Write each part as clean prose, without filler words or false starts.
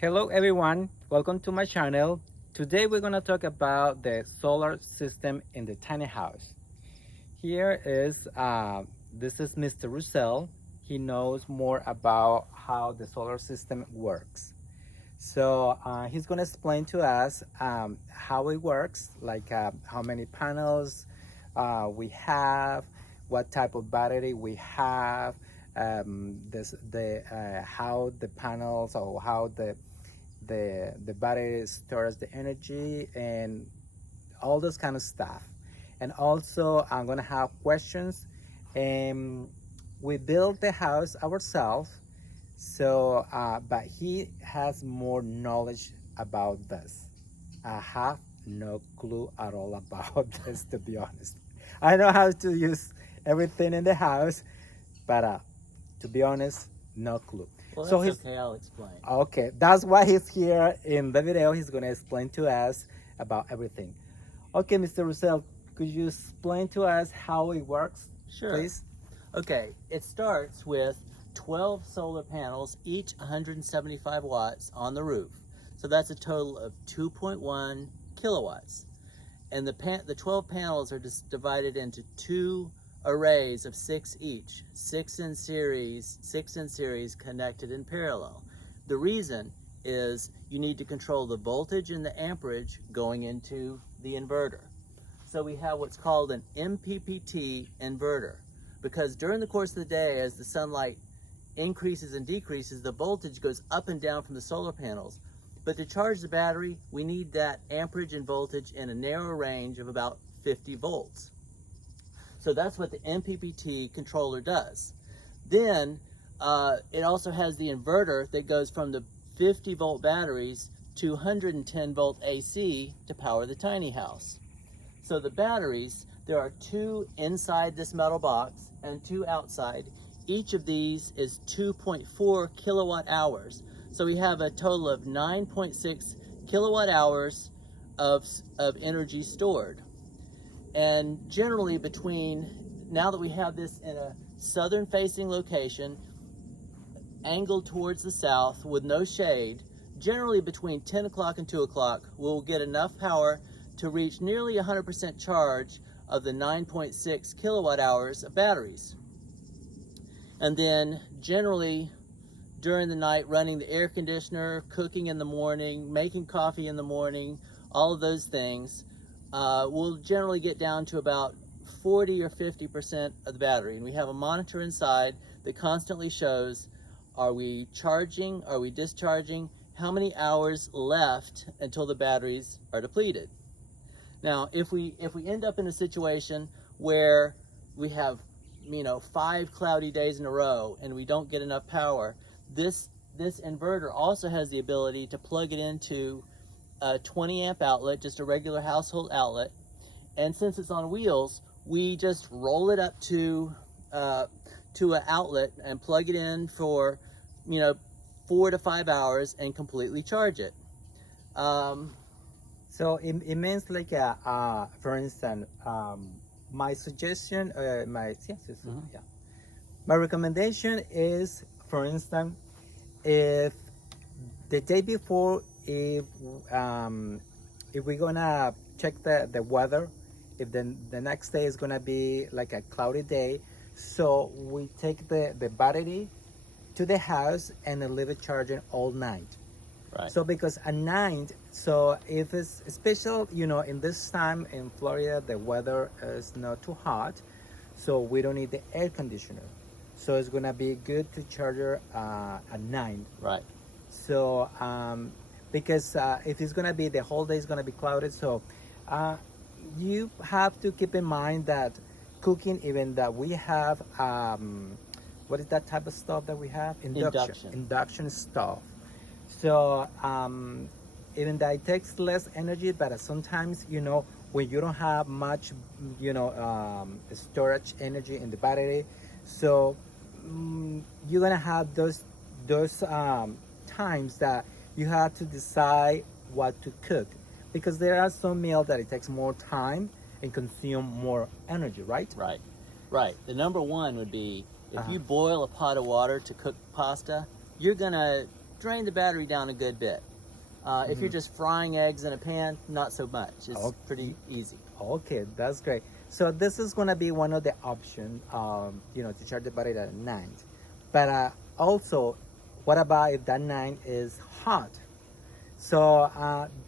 Hello everyone, welcome to my channel. Today we're going to talk about the solar system in the tiny house. Here is, this is Mr. Russell. He knows more about how the solar system works. So he's going to explain to us how it works, like how many panels we have, what type of battery we have, how the panels or how the battery stores the energy and all this kind of stuff. And also I'm gonna have questions. And we built the house ourselves, so but he has more knowledge about this. I have no clue at all about this, to be honest. I know how to use everything in the house, but to be honest, no clue. Well, So that's he's okay. I'll explain. okay. That's why he's here in the video. He's gonna explain to us about everything. Okay, Mr. Russell, could you explain to us how it works, Sure. please? Okay, it starts with 12 solar panels, each 175 watts on the roof. So that's a total of 2.1 kilowatts. And the 12 panels are just divided into two arrays of 6 each, six in series connected in parallel. The reason is you need to control the voltage and the amperage going into the inverter. So we have what's called an MPPT inverter, because during the course of the day, as the sunlight increases and decreases, the voltage goes up and down from the solar panels. But to charge the battery, we need that amperage and voltage in a narrow range of about 50 volts. So that's what the MPPT controller does. Then it also has the inverter that goes from the 50 volt batteries to 110 volt AC to power the tiny house. So the batteries, there are two inside this metal box and two outside. Each of these is 2.4 kilowatt hours. So we have a total of 9.6 kilowatt hours of energy stored. And generally now that we have this in a southern facing location, angled towards the south with no shade, generally between 10 o'clock and 2 o'clock, we'll get enough power to reach nearly 100% charge of the 9.6 kilowatt hours of batteries. And then generally during the night, running the air conditioner, cooking in the morning, making coffee in the morning, all of those things, we'll generally get down to about 40 or 50% of the battery. And we have a monitor inside that constantly shows, are we charging, are we discharging, how many hours left until the batteries are depleted. Now, if we end up in a situation where we have 5 cloudy days in a row and we don't get enough power, this inverter also has the ability to plug it into a 20 amp outlet, just a regular household outlet. And since it's on wheels, we just roll it up to an outlet and plug it in for 4 to 5 hours and completely charge it. So it means like for instance, my suggestion, yeah, my recommendation is, for instance, if the day before, if we're gonna check the weather, if the next day is gonna be like a cloudy day, so we take the battery to the house and then leave it charging all night. Right. So because at night, so if it's special, in this time in Florida, the weather is not too hot, so we don't need the air conditioner. So it's gonna be good to charge her at night. Right. So because if it's gonna be the whole day is gonna be clouded, so you have to keep in mind that cooking, even that we have, what is that type of stuff that we have? Induction stove. So even that it takes less energy, but sometimes when you don't have much storage energy in the battery, so you're gonna have those times that you have to decide what to cook, because there are some meals that it takes more time and consume more energy, right? Right. The number one would be, if you boil a pot of water to cook pasta, you're gonna drain the battery down a good bit. If you're just frying eggs in a pan, not so much. It's Oh. pretty easy. Okay, that's great. So this is gonna be one of the options, to charge the battery at night. But also, what about if that night is hot? So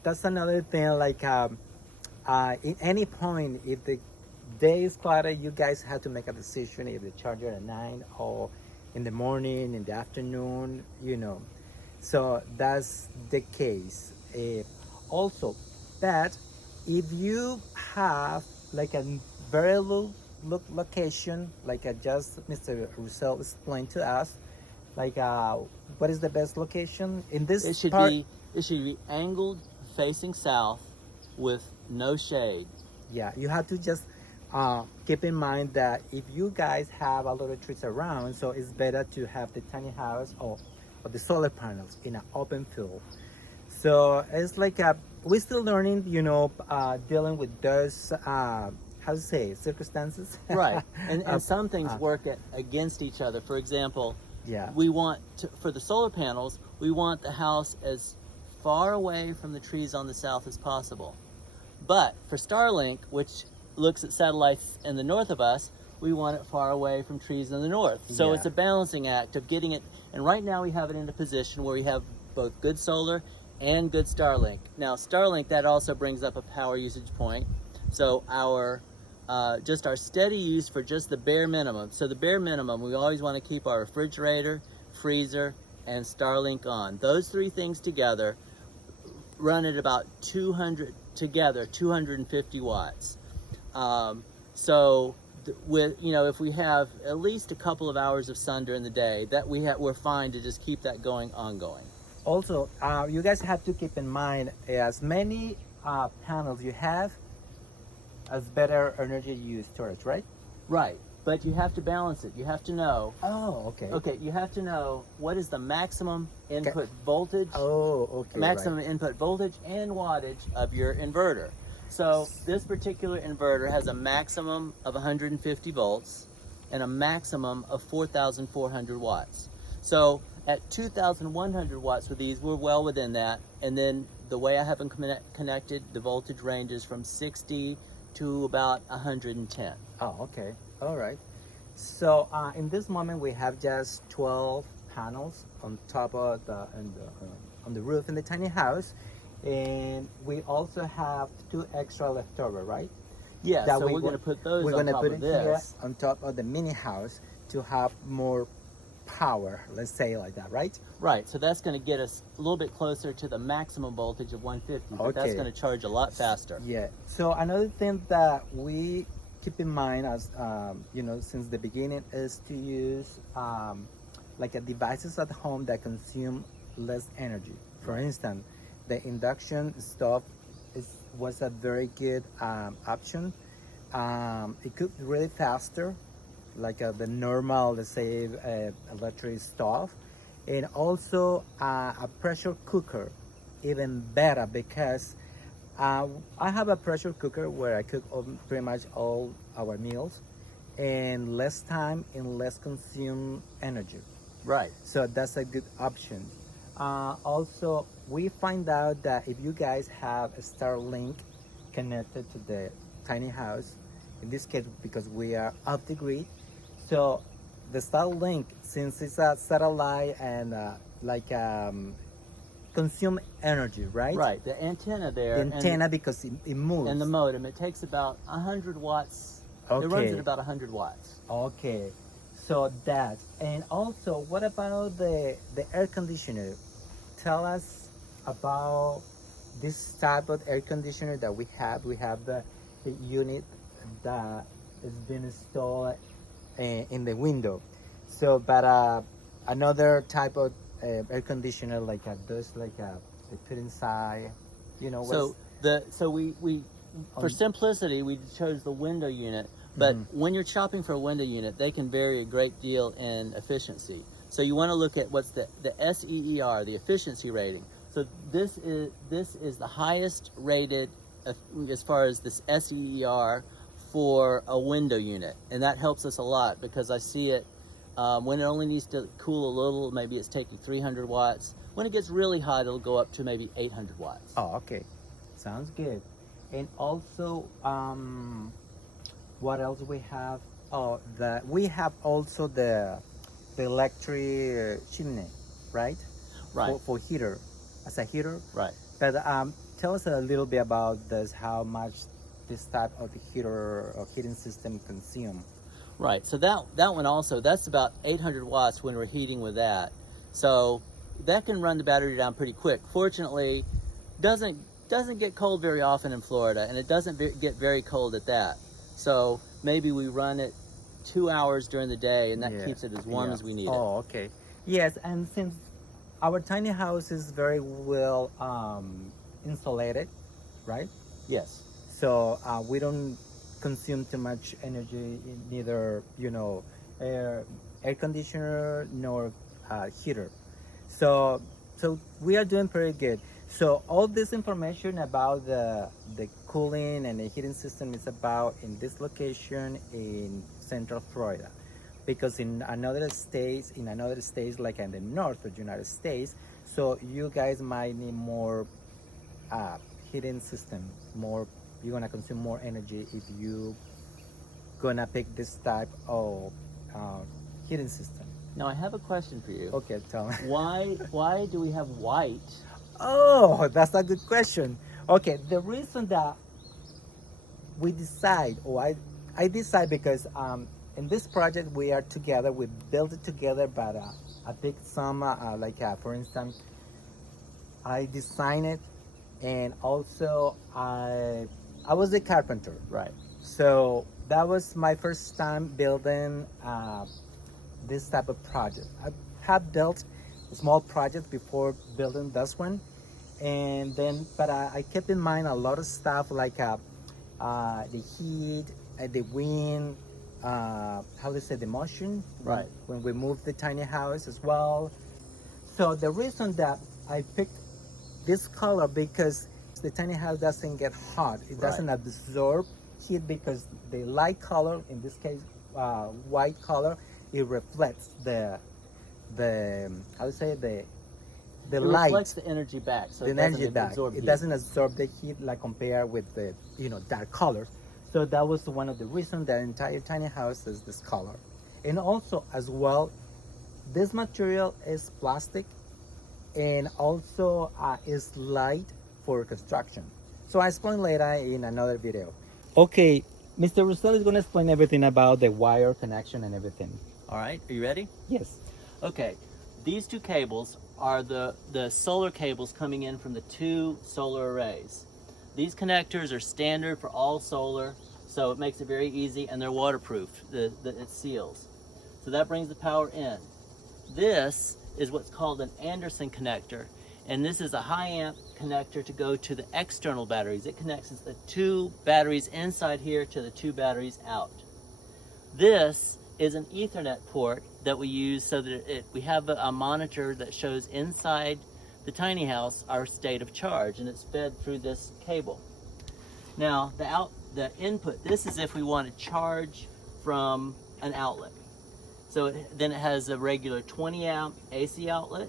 that's another thing. Like in any point, if the day is cloudy, you guys have to make a decision if the charger at night or in the morning, in the afternoon. So that's the case. Also, but if you have like a very low location, like just Mr. Russell explained to us, like what is the best location in this It should part? be angled facing south with no shade. Yeah, you have to just keep in mind that if you guys have a lot of trees around, so it's better to have the tiny house or the solar panels in an open field. So it's like we're still learning, dealing with those, how to say, circumstances. Right. And some things uh, work against each other. For example, Yeah. we want for the solar panels, we want the house as far away from the trees on the south as possible. But for Starlink, which looks at satellites in the north of us, we want it far away from trees in the north. So Yeah. it's a balancing act of getting it. And right now we have it in a position where we have both good solar and good Starlink. Now Starlink, that also brings up a power usage point. So our just our steady use for just the bare minimum. So the bare minimum, we always want to keep our refrigerator, freezer, and Starlink on. Those three things together run at about 250 watts. So if we have at least a couple of hours of sun during the day, that we're fine to just keep that going ongoing. Also, you guys have to keep in mind as many panels you have, as better energy use storage, right? Right, but you have to balance it. You have to know. Oh, okay. Okay, you have to know what is the maximum input voltage, Oh, okay. maximum Right. input voltage and wattage of your inverter. So this particular inverter has a maximum of 150 volts and a maximum of 4,400 watts. So at 2,100 watts with these, we're well within that. And then the way I have them connected, the voltage ranges from 60 to about 110. Oh, okay. All right. So in this moment, we have just 12 panels on top of on the roof in the tiny house, and we also have 2 extra left over, right? Yeah, That so we we're going go- to put those We're on gonna top put of it here this. on top of the mini house to have more power. Let's say like that, right? Right, so that's going to get us a little bit closer to the maximum voltage of 150, but that's Okay. going to charge a lot faster. Yeah. So another thing that we keep in mind as since the beginning is to use like devices at home that consume less energy. For instance, the induction stove was a very good option. It cooked really faster, like the normal, let's say, electric stove, and also a pressure cooker, even better because I have a pressure cooker where I cook pretty much all our meals, and less time and less consume energy. Right. So that's a good option. Also, we find out that if you guys have a Starlink connected to the tiny house, in this case because we are off the grid, so the Starlink, since it's a satellite and consume energy, right? Right, the antenna there. The antenna because it moves. And the modem, it takes about 100 watts. Okay. It runs at about 100 watts. Okay, so that, and also what about the air conditioner? Tell us about this type of air conditioner that we have. We have the unit that is being installed in the window. So, but another type of air conditioner like those they put inside, So we for Um, simplicity we chose the window unit, but when you're shopping for a window unit, they can vary a great deal in efficiency. So you want to look at what's the SEER, the efficiency rating. So this is the highest rated as far as this SEER for a window unit, and that helps us a lot because I see it when it only needs to cool a little, maybe it's taking 300 watts. When it gets really hot, it'll go up to maybe 800 watts. Oh, okay. Sounds good. And also, what else we have? Oh, we have also the electric chimney, right? Right. For heater, as a heater. Right. But tell us a little bit about this. How much this type of heater or heating system consume? Right. So that one also, that's about 800 watts when we're heating with that. So that can run the battery down pretty quick. Fortunately, doesn't get cold very often in Florida, and it doesn't get very cold at that. So maybe we run it 2 hours during the day, and that Yeah, keeps it as warm yeah. as we need it. Oh, okay. Yes, and since our tiny house is very well insulated, right? Yes. So we don't consume too much energy in neither, air conditioner nor heater. So we are doing pretty good. So all this information about the cooling and the heating system is about in this location in Central Florida, because in another states like in the north of the United States, so you guys might need more heating system, more, you're gonna consume more energy if you gonna pick this type of heating system. Now I have a question for you. Okay, tell me. Why do we have white? Oh, that's a good question. Okay, the reason that we decide, or I decide, because in this project we are together, we build it together, but I picked some, for instance, I designed it, and also I was a carpenter. Right. So that was my first time building this type of project. I had built a small project before building this one, and then but I kept in mind a lot of stuff like the heat, the wind, how they say, the motion, Right. when we moved the tiny house as well. So the reason that I picked this color, because the tiny house doesn't get hot, it doesn't absorb heat, because the light color, in this case white color, it reflects the how to say, the It light, reflects the energy back, so the it energy doesn't back. absorb It heat. doesn't absorb the heat like compared with the dark color. So that was one of the reasons that entire tiny house is this color. And also as well, this material is plastic, and also is light for construction. So I explain later in another video. Okay, Mr. Russell is going to explain everything about the wire connection and everything. All right, are you ready? Yes. Okay, these two cables are the solar cables coming in from the two solar arrays. These connectors are standard for all solar, so it makes it very easy, and they're waterproof. It seals. So that brings the power in. This is what's called an Anderson connector, and this is a high amp connector to go to the external batteries. It connects the two batteries inside here to the two batteries out. This is an Ethernet port that we use so that we have a monitor that shows inside the tiny house our state of charge, and it's fed through this cable. Now the input, this is if we want to charge from an outlet. So then it has a regular 20 amp AC outlet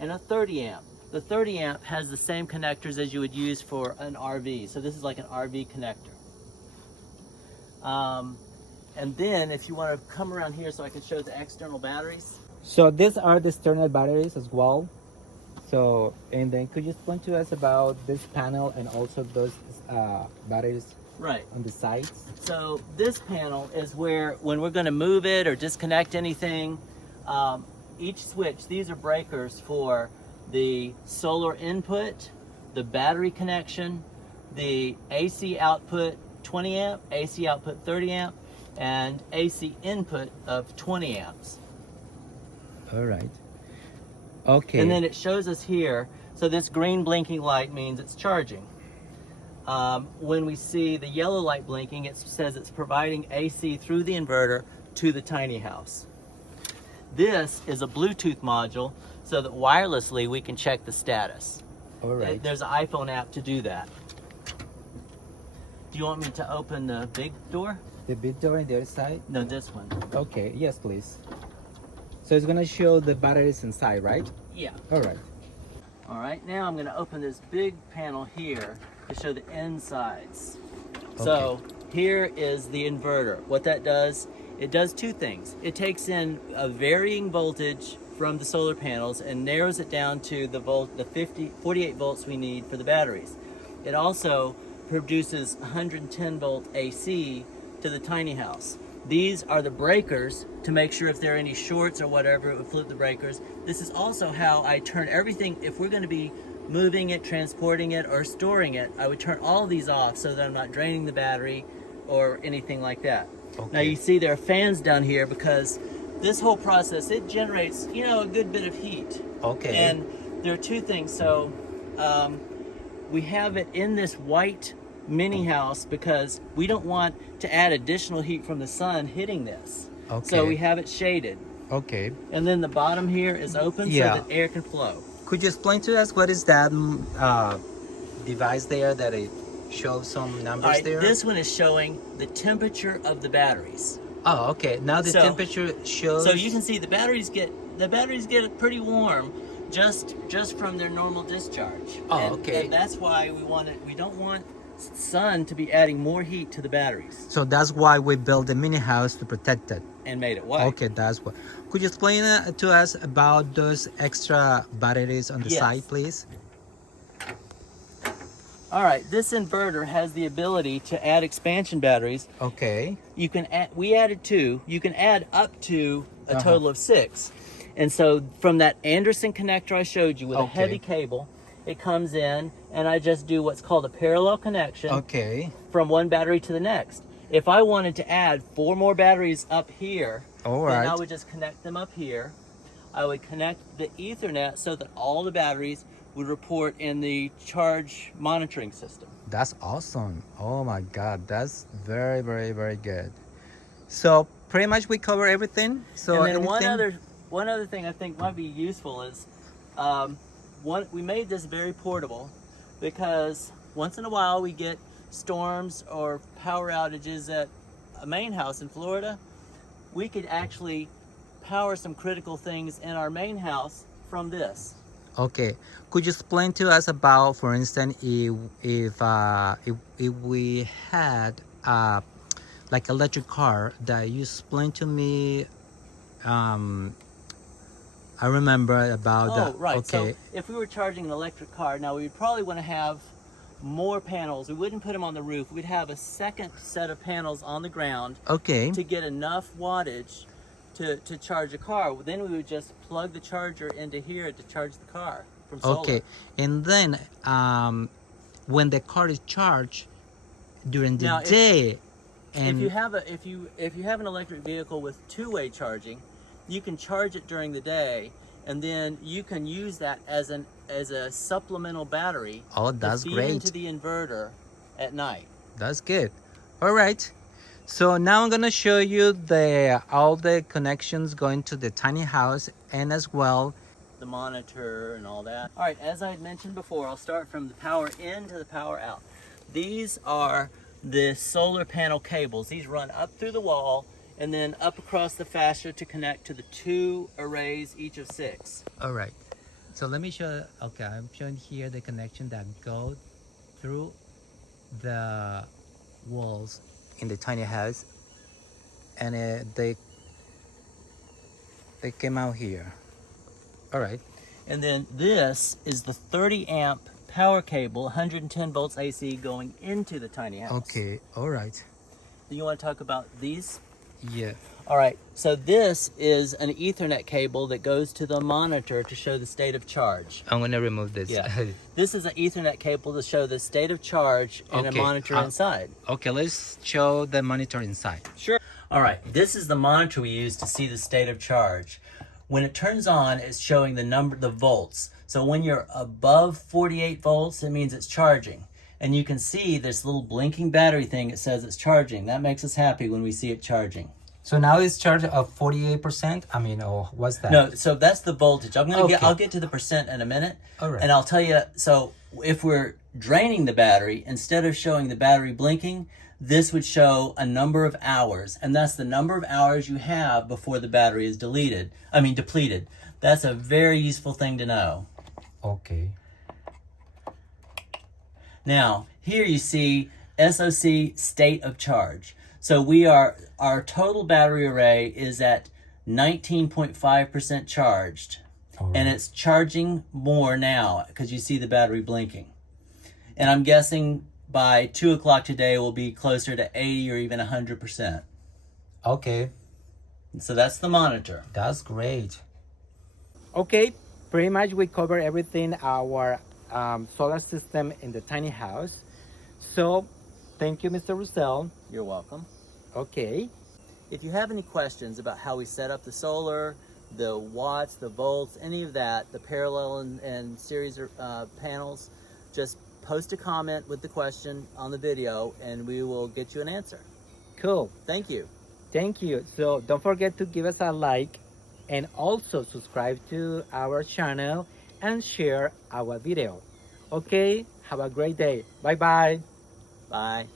and a 30 amp. The 30 amp has the same connectors as you would use for an RV. So this is like an RV connector. And then if you want to come around here so I can show the external batteries. So these are the external batteries as well. So, and then could you explain to us about this panel and also those batteries Right. on the sides? So this panel is where, when we're going to move it or disconnect anything, each switch, these are breakers for the solar input, the battery connection, the AC output 20 amp, AC output 30 amp, and AC input of 20 amps. All right. Okay. And then it shows us here, so this green blinking light means it's charging. When we see the yellow light blinking, it says it's providing AC through the inverter to the tiny house. This is a Bluetooth module so that wirelessly we can check the status. All right. There's an iPhone app to do that. Do you want me to open the big door? The big door on the other side? No, this one. Okay, yes, please. So it's gonna show the batteries inside, right? Yeah. All right. All right, now I'm going to open this big panel here to show the insides. So here is the inverter. What that does, it does two things. It takes in a varying voltage from the solar panels and narrows it down to the 48 volts we need for the batteries. It also produces 110 volt AC to the tiny house. These are the breakers to make sure if there are any shorts or whatever, it would flip the breakers. This is also how I turn everything, if we're going to be moving it, transporting it, or storing it, I would turn all of these off so that I'm not draining the battery or anything like that. Now you see there are fans down here because this whole process, it generates, you know, a good bit of heat. Okay. And there are two things. So we have it in this white mini house because we don't want to add additional heat from the sun hitting this. Okay. So we have it shaded. Okay. And then the bottom here is open so that air can flow. Could you explain to us what is that device there that it shows some numbers All right, there? this one is showing the temperature of the batteries. Oh, okay. Now the temperature shows. So you can see the batteries get pretty warm just from their normal discharge. Oh, okay. And that's why we don't want sun to be adding more heat to the batteries. So that's why we built the mini house to protect it. And made it white. Okay, that's what. Could you explain to us about those extra batteries on the side, please? All right, this inverter has the ability to add expansion batteries. Okay. You can add, we added 2. You can add up to a total of 6. And so from that Anderson connector I showed you with a heavy cable, it comes in and I just do what's called a parallel connection from one battery to the next. If I wanted to add 4 more batteries up here, then I would just connect them up here. I would connect the Ethernet so that all the batteries would report in the charge monitoring system. That's awesome. Oh my God, that's very, very, very good. So pretty much we cover everything. So and then one other thing I think might be useful is we made this very portable because once in a while we get storms or power outages at a main house in Florida. We could actually power some critical things in our main house from this. Okay, could you explain to us about, for instance, if we had like electric car that you explained to me? I remember about that. Right. Okay. So if we were charging an electric car, now we would probably want to have more panels. We wouldn't put them on the roof. We'd have a second set of panels on the ground. Okay. To get enough wattage to charge a car. Then we would just plug the charger into here to charge the car from solar. Okay, and then when the car is charged during the day, and if you have an electric vehicle with two-way charging, you can charge it during the day, and then you can use that as a supplemental battery. Oh, that's to feed great. Into the inverter at night. That's good. All right. So now I'm gonna show you all the connections going to the tiny house and as well the monitor and all that. All right, as I had mentioned before, I'll start from the power in to the power out. These are the solar panel cables. These run up through the wall and then up across the fascia to connect to the 2 arrays, each of 6. All right. So let me show. Okay, I'm showing here the connection that go through the walls in the tiny house, and they came out here. All right. And then this is the 30 amp power cable, 110 volts AC going into the tiny house. Okay. All right. Do you want to talk about these? Yeah. All right. So this is an Ethernet cable that goes to the monitor to show the state of charge. I'm gonna remove this. Yeah. This is an Ethernet cable to show the state of charge in a monitor inside. Okay, let's show the monitor inside. Sure. All right. This is the monitor we use to see the state of charge. When it turns on, it's showing the volts. So when you're above 48 volts, it means it's charging. And you can see this little blinking battery thing. It says it's charging. That makes us happy when we see it charging. So now it's charged of 48%. I mean, oh, what's that? No, so that's the voltage. I'll get to the percent in a minute. All right. And I'll tell you, so if we're draining the battery, instead of showing the battery blinking, this would show a number of hours. And that's the number of hours you have before the battery is depleted. That's a very useful thing to know. Okay. Now, here you see SOC state of charge. So our total battery array is at 19.5% charged. And it's charging more now because you see the battery blinking. And I'm guessing by 2 o'clock today will be closer to 80 or even 100%. Okay, So that's the monitor. that's great. Okay, pretty much we cover everything our solar system in the tiny house. So thank you, Mr. Roussel. You're welcome. Okay. If you have any questions about how we set up the solar, the watts, the volts, any of that, the parallel and series panels, just post a comment with the question on the video and we will get you an answer. Cool. Thank you. Thank you. So don't forget to give us a like and also subscribe to our channel and share our video. Okay, have a great day. Bye bye. Bye.